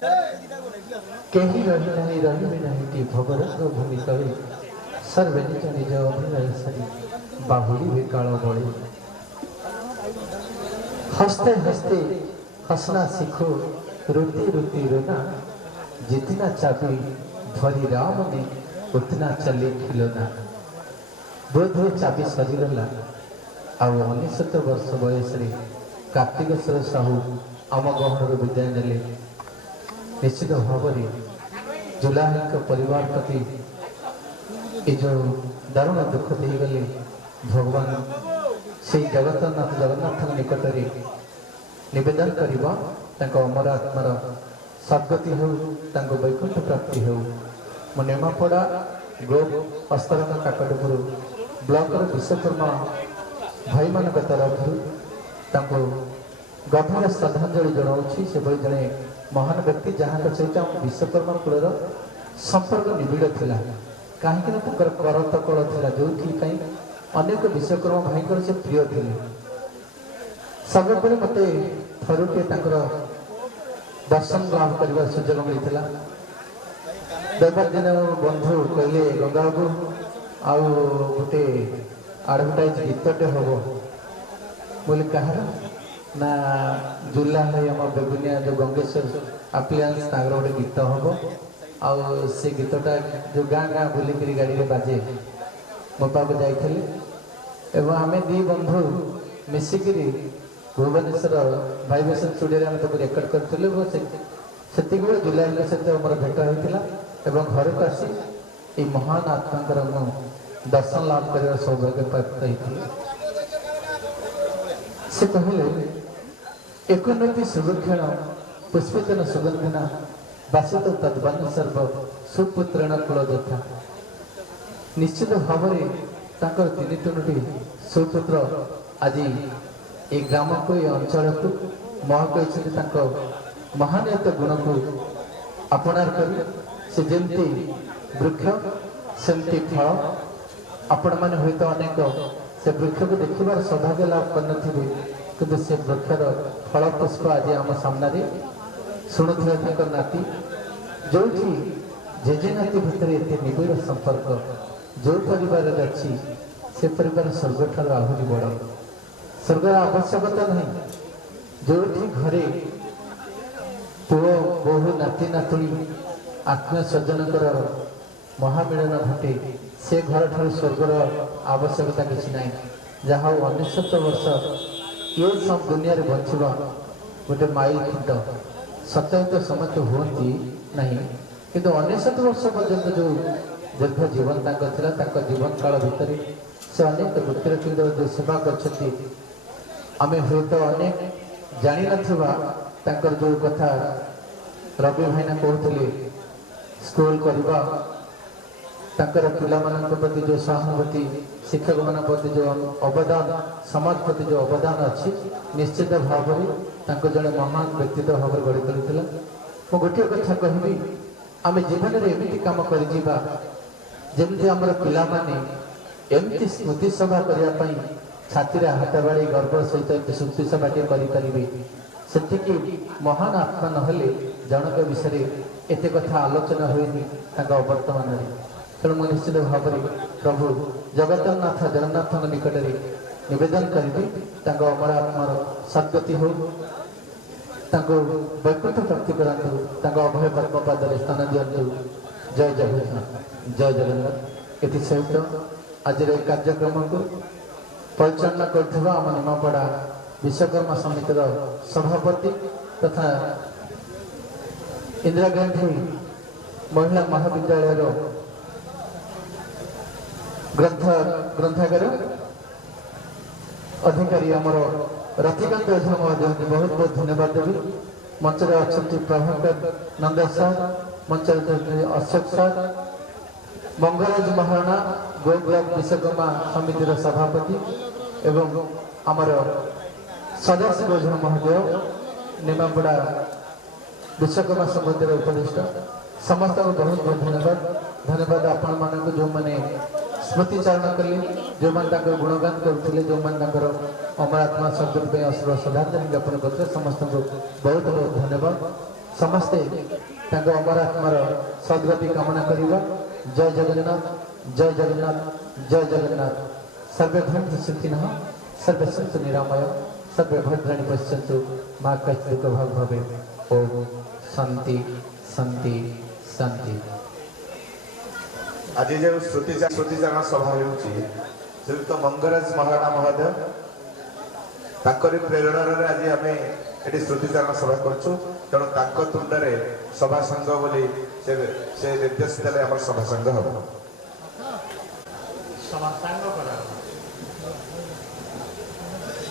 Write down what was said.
कहीं रही नहीं रही नहीं भवरंग भूमि तले सर्वे निज निज अभिनय सरी बाहुली भी काल बड़े हंसते हंसते हंसना सीखो रोती रोती रोना जितना चाबी धरी राम ने उतना चले खिलना बोध हुए चाबी सरीगला आउ 19 वर्ष बयस कार्तिकेश्वर साहू आम गहन विदाय ने निश्चित भाव जुलाही परिवार प्रति ये जो दारुण दुख देगले भगवान से जगन्नाथ निकट में नवेदन करवा अमर आत्मार सद्गति हो वैकुंठ प्राप्ति हो मो नेमापड़ा गो हस्तरंग काकटपुर ब्लॉकर विश्वकर्मा भाई मान तरफ गभीर श्रद्धांजलि जनाऊँगी से भाई जड़े महान व्यक्ति जहाँ सहित विश्वकर्मा कूलर संपर्क निबिड़ था कहीं करत कल था जो अनेक विश्वकर्मा भाई से प्रिय थे सब मत थरुटे दर्शन लाभ करने सुजोग मिलता देवर दिन बंधु कहले गंगा बाबू आउ गोटे आडभटाइज गीतटे हम बोले कहार ना जुला है आम बेगुनिया जो गंगेश्वर आप्लायंस गोटे गीत हम आउ से गीतटा जो गाँ गाँ बुलिक गाड़ी में बाजे मो पाक जाइए आम दी बंधु मिसिकी भुवनेश्वर भाइब्रेशन स्टूडियो में तक रेकर्ड करूँ से जुलाई सहित मोर भेट होता एवं घर को आसी ये महान आत्मा दर्शन लाभ कर सौभाग्य प्राप्त होती से कहले एकोन्नति सुभक्षण पुष्पितन सुगंधिना बासित तद्वन सर्व सुपुत्रेण कुल यथा निश्चित भाव में तीन तीनोटी सुपुत्र आज ये ग्राम को ये अंचल को महक महानीयत गुण को अपनार कर से जमती वृक्ष सेमती फल आपण मैंने हूँ अनेक से वृक्ष को देखबार सौभाग्य लाभ कर कि से वृक्षर फल पुष्प आज आम सामने शुणुवा नाती जो जेजे नाती भितर एत निबिड़ संपर्क जो परिवार अच्छी से परिवार स्वर्ग ठार आहरी बड़ स्वर्गर आवश्यकता नहीं जो घरे पुओ बहु नाती नातुणी आत्मीय सज्जनकर महामिलन घटे से घर ठार स्वर्गर आवश्यकता किसी ना जहाँ 19 वर्ष ये सब दुनिया रे बचवा गोटे माइल खुंट सत्याहित समस्त हुई नहीं किंतु 19 वर्ष पर्यंत जो दीर्घ जीवन था जीवन काल भितर से अनेक वृत्तिर केन्द्र जो सेवा कर आम हूँ तो अनेक जानी ना जो कथा रवि भाईना कहते स्कूल करवा पिला प्रति जो सहानुभूति शिक्षक मान प्रति जो अवदान समाज प्रति जो अवदान अच्छी निश्चित भाव में जड़े महान व्यक्तित्व भाव में गढ़ी तोली मु गोटे कथा कहबी आम जीवन में एमती कम करमती आमर पाने एमती स्मृति सभा करने छाती हाथ बाड़ी गर्व सहित स्मृति सभाटे करें से महान आत्मा नहले जनक विषय एत कथा आलोचना हुए वर्तमान तेणु मुझे निश्चित भाव में प्रभु जगन्नाथ जगन्नाथ निकट में नवेदन करी अमर आत्मार सद्गति हो वैकुंठ प्राप्ति करातु अभय पद्मपाद स्थान दिंतु जय जगन्नाथ जय जगन्नाथ ये सहित आज कार्यक्रम को परिचालना कर आम निमापड़ा विश्वकर्मा समितिर सभापति तथा इंदिरा गांधी महिला महाविद्यालय ग्रंथागार अधिकारी आमर रतिकांत ओझा महोदय बहुत बहुत धन्यवाद देवी मंच में अच्छा प्रभाकर नंद सार मंच अशोक सार मंगराज महाराणा गो ब्लॉक विश्वकर्मा समितिर सभापति एवं आमर सदाशिव ओझा महोदय निमापड़ा विश्वकर्मा समितिर उपदेष्टा समस्त को बहुत बहुत धन्यवाद धन्यवाद आपण मानक जो मैंने स्मृति चारण कले जो मैंने गुणगान करते जो मैंने अमर आत्मा सद्गति श्रद्धांजलि ज्ञापन करते समस्त को बहुत बहुत धन्यवाद समस्ते अमर आत्मार सद्गति कामना करिबा। जय जगन्नाथ जय जगन्नाथ जय जगन्नाथ। सर्वे भवन्तु सुखिनः सर्वे सन्तु निरामय सर्वे भद्राणि पश्यन्तु मा कश्चित् दुःखभाग् भवेत्। ओम शांति शांति शांति। आज जो श्रुतिचारण सभा होउची श्रीयुक्त मंगराज महाराणा महोदय ताकरी प्रेरणा आज आम ये श्रुतिचारण सभा करूँ। तेणु तुंडे सभा संघ बोली से निर्देश देले आम सभा संघ हम सभा संघ